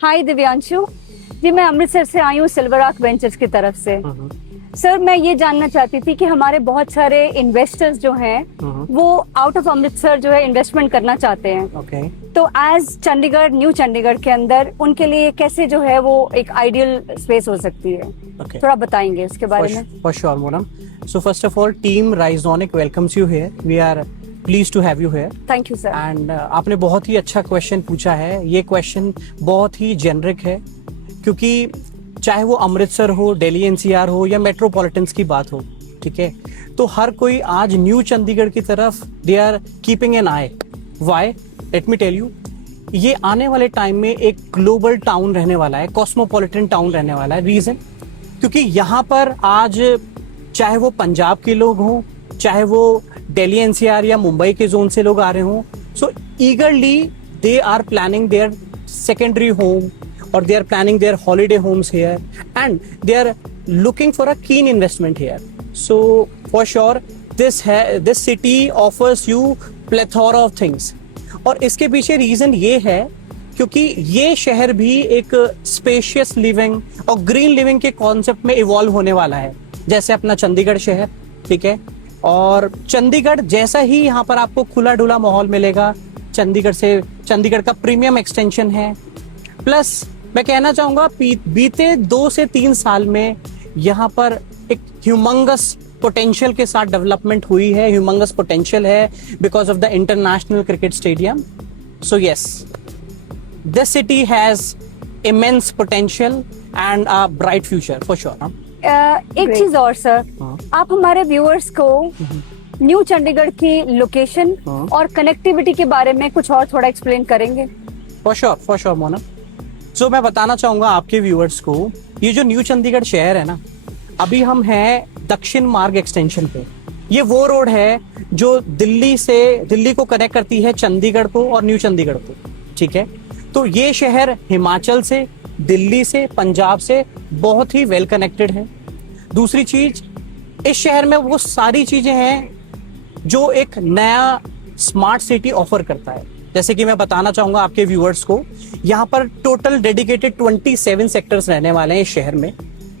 हाय दिव्यांशु जी, मैं अमृतसर से आई हूँ सिल्वर आर्क वेंचर्स की तरफ से। सर, मैं ये जानना चाहती थी कि हमारे बहुत सारे इन्वेस्टर्स जो हैं वो आउट ऑफ अमृतसर जो है इन्वेस्टमेंट करना चाहते हैं। तो एज चंडीगढ़, न्यू चंडीगढ़ के अंदर उनके लिए कैसे जो है वो एक आइडियल स्पेस हो सकती है? थोड़ा बताएंगे उसके बारे में। For sure, Monam. So first of all, Team Rizonic welcomes you here. We are pleased to have you here. Thank you sir. And आपने बहुत ही अच्छा क्वेश्चन पूछा है। ये क्वेश्चन बहुत ही जेनरिक है क्योंकि चाहे वो अमृतसर हो, दिल्ली एनसीआर हो या मेट्रोपॉलिटन्स की बात हो, ठीक है, तो हर कोई आज न्यू चंडीगढ़ की तरफ they are keeping an eye. Why? Let me tell you, ये आने वाले टाइम में एक ग्लोबल टाउन रहने वाला है, कॉस्मोपॉलिटन टाउन रहने वाला है। रीजन क्योंकि यहाँ पर आज चाहे वो पंजाब के लोग हों, चाहे वो दिल्ली एनसीआर या मुंबई के जोन से लोग आ रहे हों, so eagerly they are planning their secondary home or they are planning their holiday homes here and they are looking for a keen investment here. So for sure this city offers you plethora of things. और इसके पीछे reason ये है क्योंकि ये शहर भी एक स्पेशियस लिविंग और ग्रीन लिविंग के कॉन्सेप्ट में इवॉल्व होने वाला है, जैसे अपना चंडीगढ़ शहर, ठीक है। और चंडीगढ़ जैसा ही यहाँ पर आपको खुला डुला माहौल मिलेगा, चंडीगढ़ का प्रीमियम एक्सटेंशन है। प्लस मैं कहना चाहूंगा बीते 2 से 3 साल में यहाँ पर एक ह्यूमंगस पोटेंशियल के साथ डेवलपमेंट हुई है, ह्यूमंगस पोटेंशियल है because of the international cricket stadium. So yes, this city has immense potential and a bright future for sure. एक चीज और सर, आप हमारे व्यूअर्स को न्यू चंडीगढ़ की लोकेशन और कनेक्टिविटी के बारे में कुछ और थोड़ा एक्सप्लेन करेंगे? For sure Mona. सो मैं बताना चाहूंगा आपके व्यूअर्स को, ये जो न्यू चंडीगढ़ शहर है ना, अभी हम हैं दक्षिण मार्ग एक्सटेंशन पे। ये वो रोड है जो दिल्ली को कनेक्ट करती है चंडीगढ़ को और न्यू चंडीगढ़ को, ठीक है। तो ये शहर हिमाचल से, दिल्ली से, पंजाब से बहुत ही वेल कनेक्टेड है। दूसरी चीज, इस शहर में वो सारी चीजें हैं जो एक नया स्मार्ट सिटी ऑफर करता है। जैसे कि मैं बताना चाहूंगा आपके व्यूअर्स को, यहाँ पर टोटल डेडिकेटेड 27 सेक्टर्स रहने वाले हैं इस शहर में,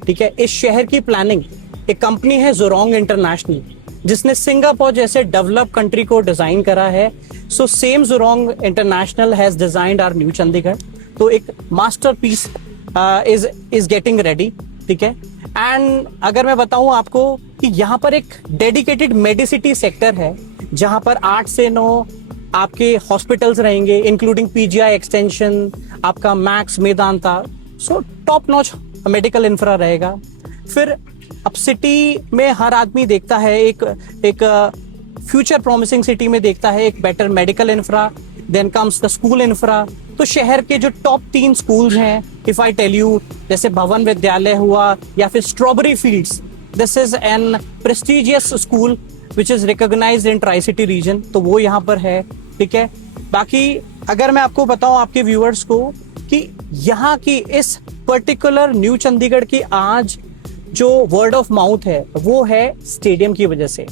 ठीक है। इस शहर की प्लानिंग एक कंपनी है जोरोंग इंटरनेशनल, जिसने सिंगापुर जैसे डेवलप कंट्री को डिजाइन करा है। So same Jurong International has designed our new Chandigarh. तो एक मास्टरपीस इज गेटिंग रेडी, ठीक है। एंड अगर मैं बताऊं आपको कि यहाँ पर एक डेडिकेटेड मेडिसिटी सेक्टर है, जहां पर 8 से 9 आपके हॉस्पिटल्स रहेंगे, इंक्लूडिंग पीजीआई एक्सटेंशन, आपका max, Medanta. So top notch medical infra रहेगा। फिर अब सिटी में हर आदमी देखता है एक फ्यूचर प्रॉमिसिंग सिटी में देखता है एक better medical infra, then comes the school infra. तो शहर के जो टॉप 3 स्कूल्स हैं, इफ आई टेल यू, जैसे भवन विद्यालय हुआ या फिर strawberry fields, this is an prestigious school which is recognised in tri city region, तो वो यहाँ पर है, ठीक है। बाकी अगर मैं आपको बताऊं आपके व्यूअर्स को कि यहाँ की इस पर्टिकुलर न्यू चंडीगढ़ की आज जो वर्ड ऑफ माउथ है वो है स्टेडियम की वजह से।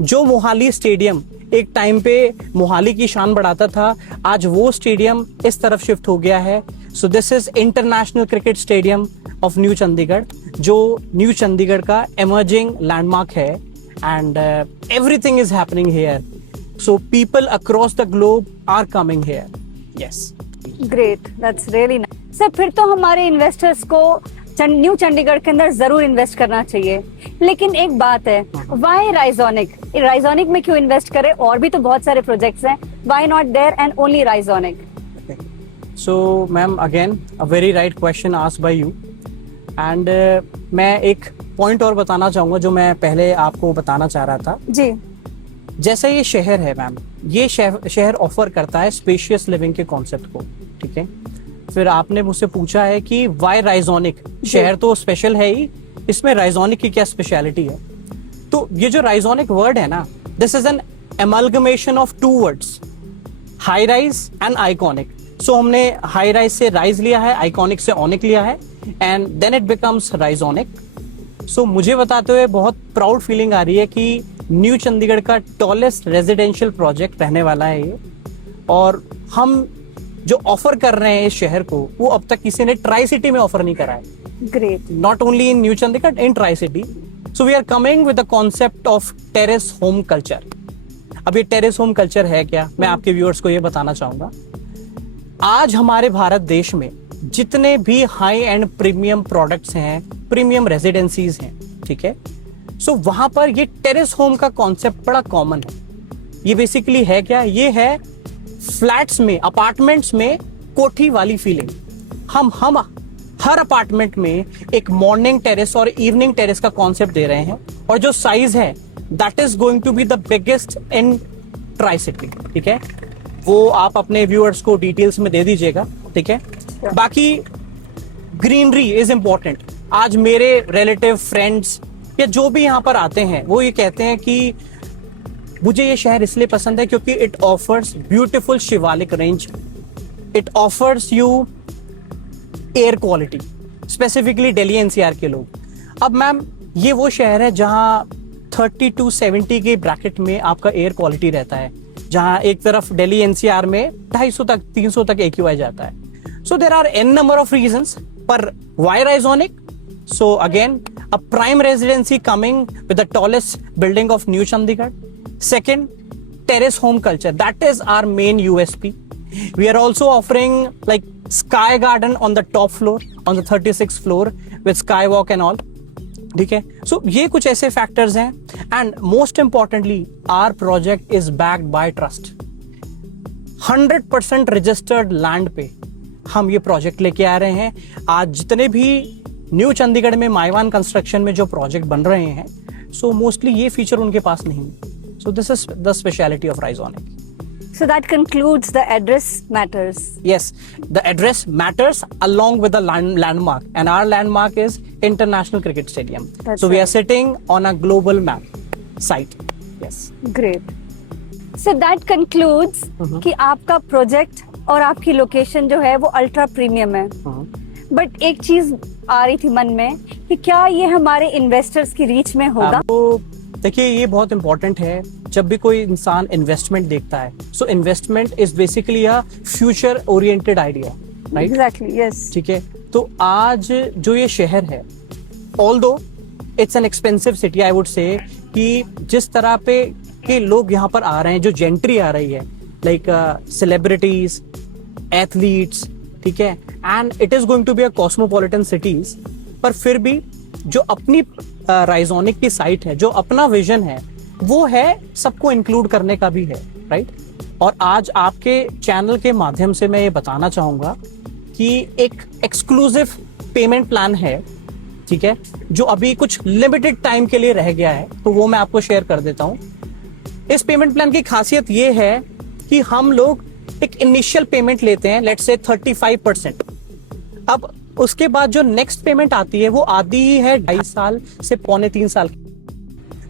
जो मोहाली स्टेडियम एक टाइम पे मोहाली की शान बढ़ाता था, आज वो स्टेडियम इस तरफ शिफ्ट हो गया है। So this is international cricket stadium of new Chandigarh, जो न्यू चंडीगढ़ का एमर्जिंग लैंडमार्क है। And everything is happening here, so people across the globe are coming here. Yes, great, that's really nice. Sir, फिर तो हमारे investors को new Chandigarh के अंदर जरूर इन्वेस्ट करना चाहिए, लेकिन एक बात है, वाई राइजोनिक में क्यों इन्वेस्ट करें? और भी तो बहुत सारे प्रोजेक्ट्स हैं, why not there and only Risonic? So ma'am, again a very right question asked by you, and मैं एक पॉइंट और बताना चाहूंगा जो मैं पहले आपको बताना चाह रहा था जी। जैसा ये शहर है मैम, ये शहर ऑफर करता है स्पेशियस लिविंग के कॉन्सेप्ट को, ठीक है। फिर आपने मुझसे पूछा है कि वाई राइजोनिक, शहर तो स्पेशल है ही, इसमें राइजोनिक की क्या स्पेशलिटी है? तो ये जो राइजोनिक वर्ड है ना, this is an amalgamation of 2 words, high rise and iconic. So हमने हाई राइज से राइज लिया है, आइकॉनिक से ऑनिक लिया है, एंड देन इट बिकम्स राइजोनिक। सो मुझे बताते हुए बहुत प्राउड फीलिंग आ रही है कि न्यू चंडीगढ़ का टॉलेस्ट रेजिडेंशियल प्रोजेक्ट रहने वाला है ये, और हम जो ऑफर कर रहे हैं इस शहर को, वो अब तक किसी ने ट्राई सिटी में ऑफर नहीं करा है. Great. Not only in New Chandigarh, in Tri-City. So we are coming with the concept of terrace home culture. अब ये टेरेस होम कल्चर है क्या, मैं आपके व्यूअर्स को ये बताना चाहूंगा. आज हमारे भारत देश में जितने भी हाई एंड प्रीमियम प्रोडक्ट्स हैं, प्रीमियम रेजिडेंसीज हैं, ठीक है, सो वहां पर ये टेरेस होम का कॉन्सेप्ट बड़ा कॉमन है. ये बेसिकली है क्या, ये है फ्लैट्स में, अपार्टमेंट्स में कोठी वाली फीलिंग. हम हर अपार्टमेंट में एक मॉर्निंग टेरेस और इवनिंग टेरेस का कॉन्सेप्ट दे रहे हैं, और जो साइज है that is going to be the biggest in tri city. ठीक है, वो आप अपने व्यूअर्स को डिटेल्स में दे दीजिएगा. ठीक है, बाकी ग्रीनरी इज इंपॉर्टेंट. आज मेरे रिलेटिव, फ्रेंड्स या जो भी यहाँ पर आते हैं, वो ये कहते हैं कि मुझे ये शहर इसलिए पसंद है क्योंकि it offers beautiful Shivalik range, it offers you air quality, specifically Delhi NCR के लोग. अब मैम ये वो शहर है जहां 30 to 70 के ब्रैकेट में आपका एयर क्वालिटी रहता है, जहां एक तरफ दिल्ली एनसीआर में 250 तक 300 तक AQI जाता है. So there are n number of reasons, पर why Risonic? So again a prime residency coming with the tallest building of New Chandigarh. Second, terrace home culture. That is our main USP. We are also offering like sky garden on the top floor, on the 36th floor with skywalk and all. ठीक है, so ये कुछ ऐसे factors हैं. And most importantly, our project is backed by trust. 100% registered land पे हम ये project लेके आ रहे हैं. आज जितने भी न्यू चंडीगढ़ में माइवान कंस्ट्रक्शन में जो प्रोजेक्ट बन रहे हैं, सो मोस्टली ये फीचर उनके पास नहीं है. So this is the speciality of Risonic. So that concludes the address matters. Yes, the address matters along with the landmark, and our landmark is International Cricket Stadium. That's so we are right. sitting on a global map site. Yes. Great. So that concludes कि आपका project और आपकी location जो है वो ultra premium है. But एक चीज आ रही थी मन में कि क्या ये हमारे इन्वेस्टर्स की रीच में होगा? तो देखिए, ये बहुत इंपॉर्टेंट है. जब भी कोई इंसान इन्वेस्टमेंट देखता है, so investment is basically a future oriented idea, right? Exactly, yes. ठीक है, तो आज जो ये शहर है, although it's an expensive city, I would say, कि जिस तरह पे के लोग यहाँ पर आ रहे हैं, जो जेंट्री आ रही है, लाइक सेलिब्रिटीज, एथलीट्स, ठीक है, and it is going to be a cosmopolitan cities. पर फिर भी जो अपनी राइजोनिक की साइट है, जो अपना विजन है, वो है सबको इंक्लूड करने का भी है, राइट? और आज आपके चैनल के माध्यम से मैं ये बताना चाहूंगा कि एक एक्सक्लूसिव पेमेंट प्लान है, ठीक है, जो अभी कुछ लिमिटेड टाइम के लिए रह गया है, तो वो मैं आपको शेयर कर देता हूं. इस पेमेंट प्लान की खासियत ये है कि हम लोग एक इनिशियल पेमेंट लेते हैं, लेट्स से 35%. अब उसके बाद जो नेक्स्ट पेमेंट आती है वो आती ही है 2.5 साल से 3.25 साल की.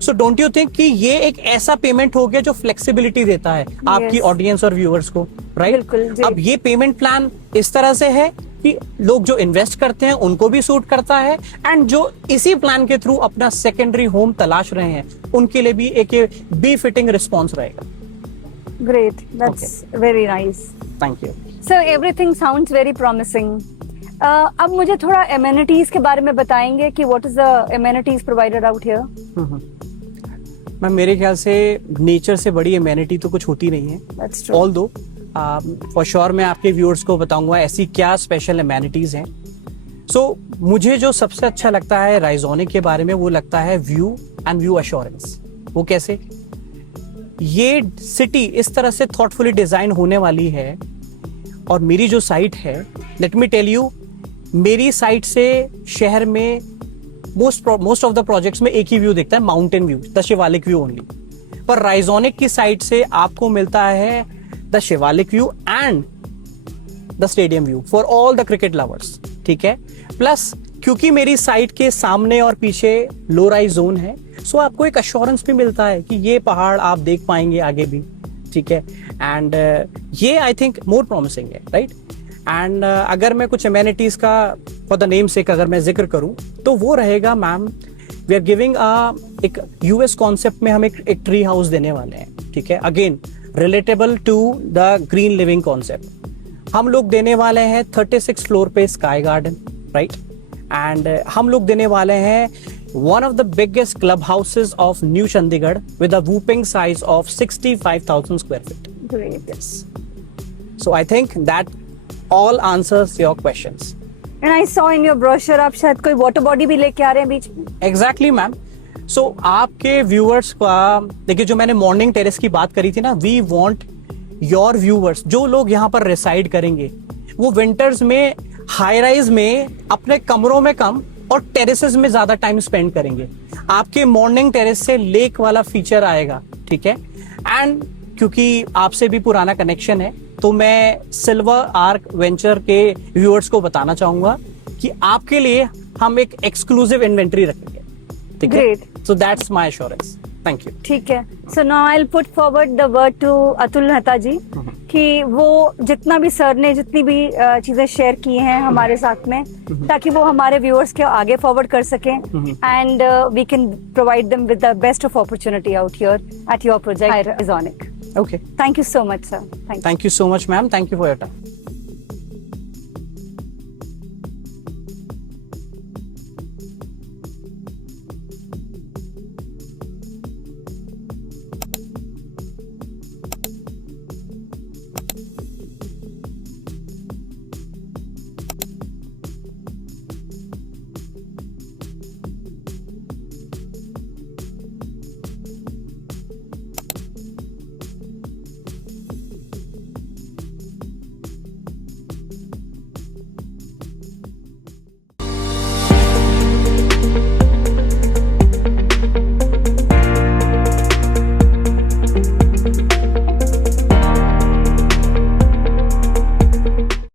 सो डोंट यू थिंक कि ये एक ऐसा पेमेंट हो गया जो फ्लेक्सिबिलिटी देता है आपकी ऑडियंस और व्यूअर्स को, राइट? अब ये पेमेंट प्लान इस तरह से है कि लोग जो इन्वेस्ट करते हैं उनको भी सूट करता है, एंड जो इसी प्लान के थ्रू अपना सेकेंडरी होम तलाश रहे हैं उनके लिए भी एक बी फिटिंग रिस्पॉन्स रहेगा. Great, that's very nice. Thank you. So everything sounds very promising. अब मुझे थोड़ा amenities के बारे में बताएंगे कि what is the amenities provided out here? Ma'am, मेरे ख्याल से नेचर से बड़ी एमेनिटी तो कुछ होती नहीं है. That's true. Although for sure मैं आपके व्यूअर्स को बताऊंगा ऐसी क्या स्पेशल एमेनिटीज हैं. सो मुझे जो सबसे अच्छा लगता है राइजोनिक के बारे में, वो लगता है व्यू एंड व्यू एश्योरेंस. वो कैसे? ये सिटी इस तरह से थॉटफुली डिजाइन होने वाली है, और मेरी जो साइट है, लेट मी टेल यू, मेरी साइट से शहर में मोस्ट ऑफ द प्रोजेक्ट्स में एक ही व्यू दिखता है, mountain view, the Shivalik view only. पर राइजोनिक की साइट से आपको मिलता है the Shivalik view and the stadium view for all the cricket lovers. ठीक है, प्लस क्योंकि मेरी साइट के सामने और पीछे लो राइज जोन है, सो आपको एक अश्योरेंस भी मिलता है कि ये पहाड़ आप देख पाएंगे आगे भी. ठीक है, एंड ये आई थिंक मोर प्रॉमिसिंग है, राइट? एंड अगर मैं कुछ एमेनिटीज का फॉर द नेम सेक अगर मैं जिक्र करूं, तो वो रहेगा, मैम, वी आर गिविंग एक यूएस कॉन्सेप्ट में हम एक ट्री हाउस देने वाले हैं. ठीक है, again relatable to the green living concept. हम लोग देने वाले हैं 36 फ्लोर पे स्काई गार्डन, राइट, एंड हम लोग देने वाले हैं one of the biggest clubhouses of New Chandigarh with a whooping size of 65,000 square feet. Great. Yes. So I think that all answers your questions. And I saw in your brochure आप शायद कोई water body भी लेके आ रहे हैं बीच में. Exactly, ma'am. So आपके viewers का देखिए, जो मैंने मॉर्निंग टेरेस की बात करी थी ना, वी वांट योर व्यूअर्स, जो लोग यहाँ पर रिसाइड करेंगे, वो विंटर्स में हाई राइज में अपने कमरों में कम और टेरेसेस में ज्यादा टाइम स्पेंड करेंगे. आपके मॉर्निंग टेरेस से लेक वाला फीचर आएगा, ठीक है. एंड क्योंकि आपसे भी पुराना कनेक्शन है, तो मैं सिल्वर आर्क वेंचर के व्यूअर्स को बताना चाहूंगा कि आपके लिए हम एक एक्सक्लूसिव इन्वेंट्री रखेंगे, ठीक है. So that's my assurance. Thank you. ठीक है. So now I will put forward the word to Atul Mehta ji कि वो जितना भी सर ने जितनी भी चीजें शेयर की हैं हमारे साथ में, ताकि वो हमारे व्यूअर्स के आगे फॉरवर्ड कर सकें, and we can provide them with the best of opportunity out here at your project Risonic. Okay. Thank you so much, sir. Thank you so much, ma'am. Thank you for your time.